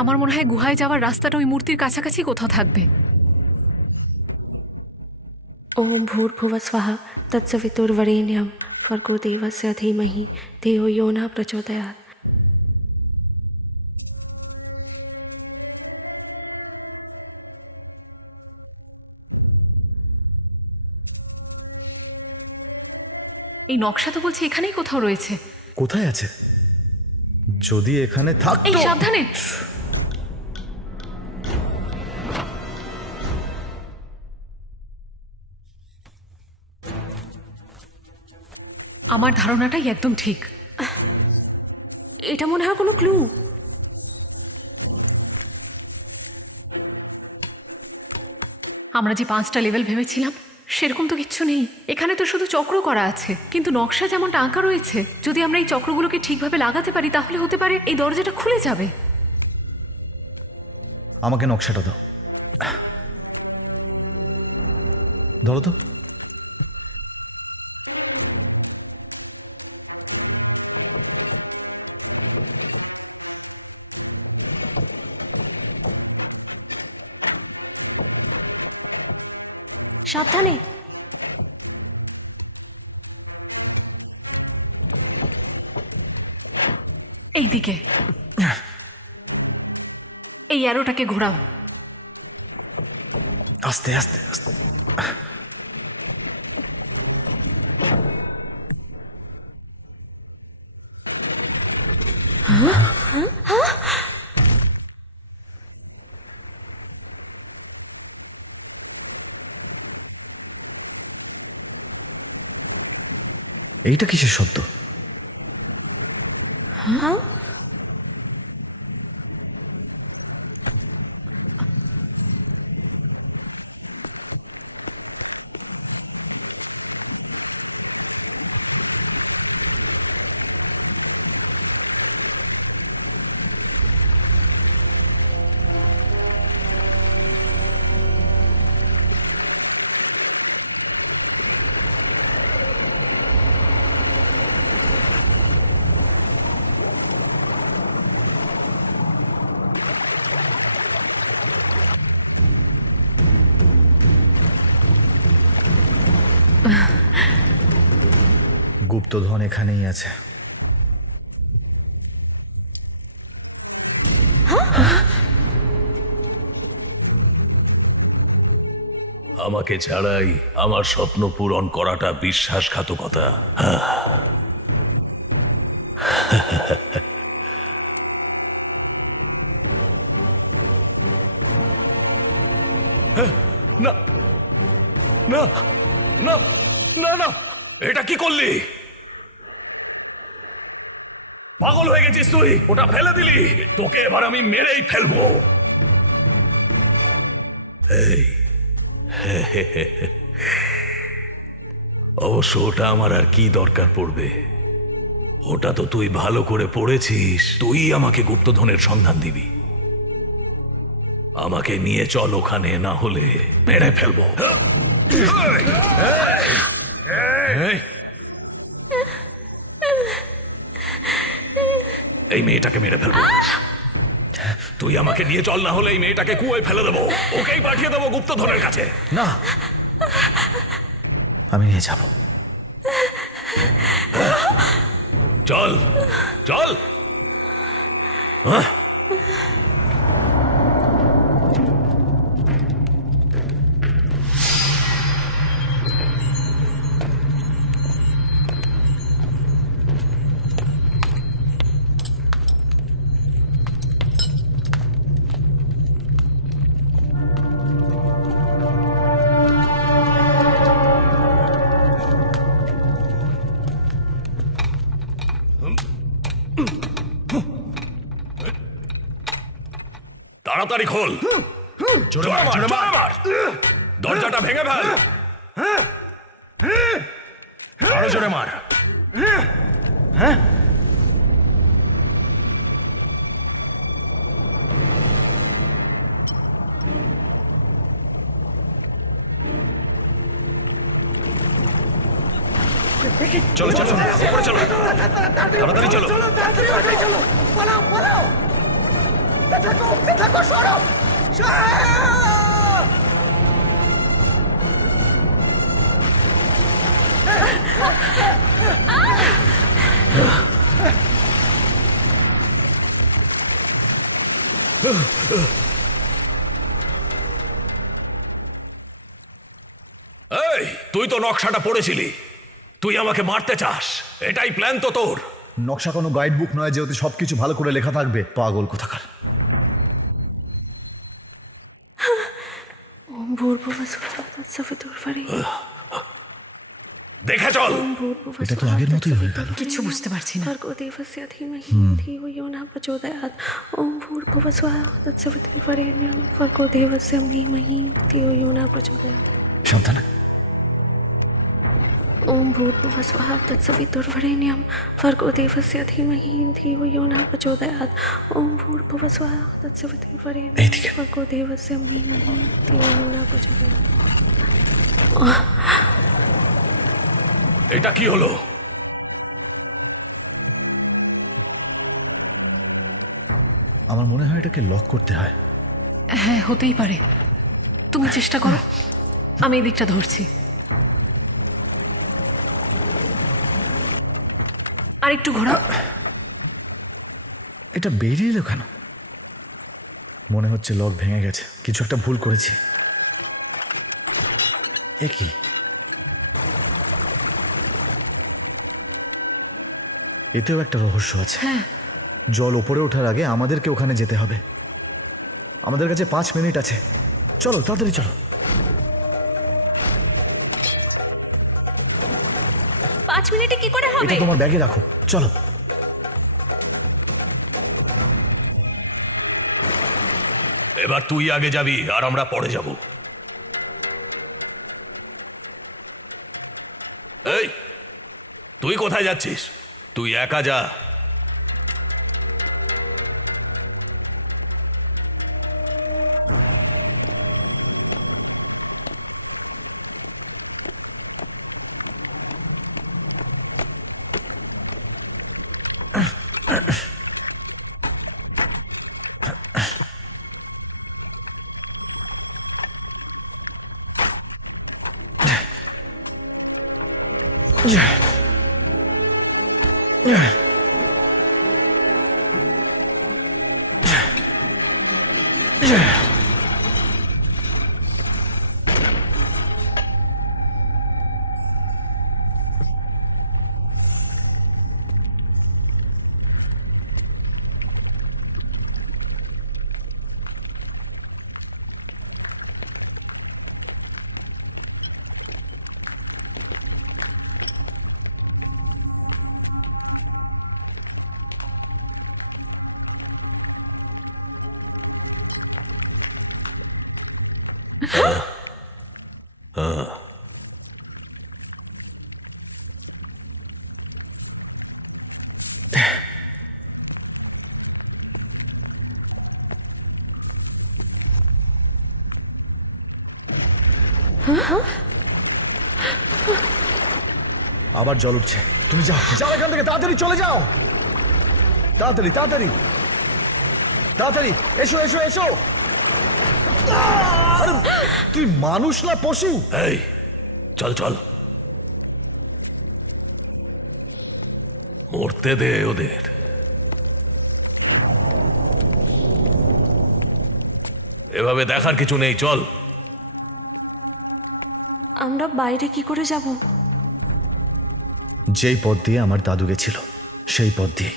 আমার মনে হয় গুহায় যাওয়ার রাস্তাটা ওই মূর্তির কাছাকাছি কোথাও থাকবে। ओम भूर्भुवः स्वः तत्सवितुर्वरेण्यं भर्गो देवस्य धीमहि धियो यो नः प्रचोदयात्। এই নকশা তো বলছে এখানেই কোথাও রয়েছে। কোথায় আছে? যদি এখানে এই থাকতো। সাবধানে। আমার ধারণাটাই একদম ঠিক। এটা মনে হয় কোনো ক্লু। আমরা যে 5টা লেভেল ভেবেছিলাম সেরকম তো কিচ্ছু নেই। এখানে তো শুধু চক্র করা আছে, কিন্তু নকশা যেমনটা আঁকা রয়েছে, যদি আমরা এই চক্রগুলোকে ঠিকভাবে লাগাতে পারি তাহলে হতে পারে এই দরজাটা খুলে যাবে। আমাকে নকশাটা দাও। ধরো তো। সাবধানে। এইদিকে এই অ্যারোটাকে ঘোরাও। আস্তে আস্তে আস্তে। এইটা কিসের শব্দ? হ্যাঁ, গুপ্তধন এখানেই আছে। আমাকে ছাড়াই আমার স্বপ্ন পূরণ করাটা বিশ্বাসঘাতকতা। না না না না না, এটা কি করলি? পাগল হয়ে গেছিস তুই? ওটা ফেলে দিলি। তোকে এবার আমি মেরেই ফেলবো। এই অবশ্য ওটা আমার আর কি দরকার পড়বে? ওটা তো তুই ভালো করে পড়েছিস। তুই আমাকে গুপ্তধনের সন্ধান দিবি। আমাকে নিয়ে চল ওখানে, না হলে মেরে ফেলবো। এই মেয়েটাকে মেরে ফেলবো। তুই আমাকে নিয়ে চল, না হলে এই মেয়েটাকে কুয়োয় ফেলে দেবো। ওকেই পাঠিয়ে দেবো গুপ্তধনের কাছে। না, আমি নিয়ে যাব। চল চল। হ্যাঁ, তাড়াতাড়ি খোল। জোরে মার, জোরে মার। দরজাটা ভেঙে ফেল। আরো জোরে মার। চলো চলো, উপরে চলো, তাড়াতাড়ি চলো। এই, তুই তো নকশাটা পড়েছিলি। তুই আমাকে মারতে চাস, এটাই প্ল্যান তো তোর? নকশা কোনো গাইড বুক নয় যে ওতে সবকিছু ভালো করে লেখা থাকবে, পাগল কোথাকার। ओम भूर्भुवः स्वः तत्सवितुर्वरेण्यं দেখে চল। ओम भूर्भुवः এটা তো स्वः আগের মতোই হয়ে গেল। तत्सवितुर्वरेण्यं কিচ্ছু বুঝতে পারছি না। भर्गो देवस्य धीमहि धियो यो नः प्रचोदयात् ओम भूर्भुवः स्वः तत्सवितुर्वरेण्यं भर्गो देवस्य धीमहि धियो यो नः प्रचोदयात् সাবধানে। ओम भूर्भुवः स्वः तत्सवितुर्वरेण्यं भर्गो देवस्य धीमहि धियो यो नः प्रचोदयात् ओम भूर्भुवः स्वः तत्सवितुर्वरेण्यं এইদিকে। भर्गो देवस्य धीमहि धियो यो नः प्रचोदयात् এটা কি হলো? আমার মনে হয় এটাকে লক করতে হয়। হ্যাঁ, হতেই পারে। তুমি চেষ্টা করো, আমি এই দিকটা ধরছি। আর একটু ঘোরাও। এটা বেরিয়ে এলো কেন? মনে হচ্ছে লক ভেঙে গেছে, কিছু একটা ভুল করেছি। এ কি? এতেও একটা রহস্য আছে। হ্যাঁ, জল ওপরে ওঠার আগে আমাদেরকে ওখানে যেতে হবে। আমাদের কাছে 5 মিনিট আছে, চলো তাড়াতাড়ি চলো। 5 মিনিটে কি করে হবে? এটা তোমার ব্যাগে রাখো, চলো। এবার তুই আগে যাবি আর আমরা পরে যাব। এই, তুই কোথায় যাচ্ছিস? তুই একা যা। আবার জল উঠছে। তুমি যাও, যাও এখান থেকে, তাড়াতাড়ি চলে যাও। তাড়াতাড়ি তাড়াতাড়ি তাড়াতাড়ি, এসো এসো এসো। আরে, তুই মানুষ না পশু? এই, চল চল, মরতে দে ওদের। এভাবে দেখার কিছু নেই, চল। আমরা বাইরে কি করে যাব? যেই পথ দিয়ে আমার দাদু গেছিল সেই পথ দিয়ে।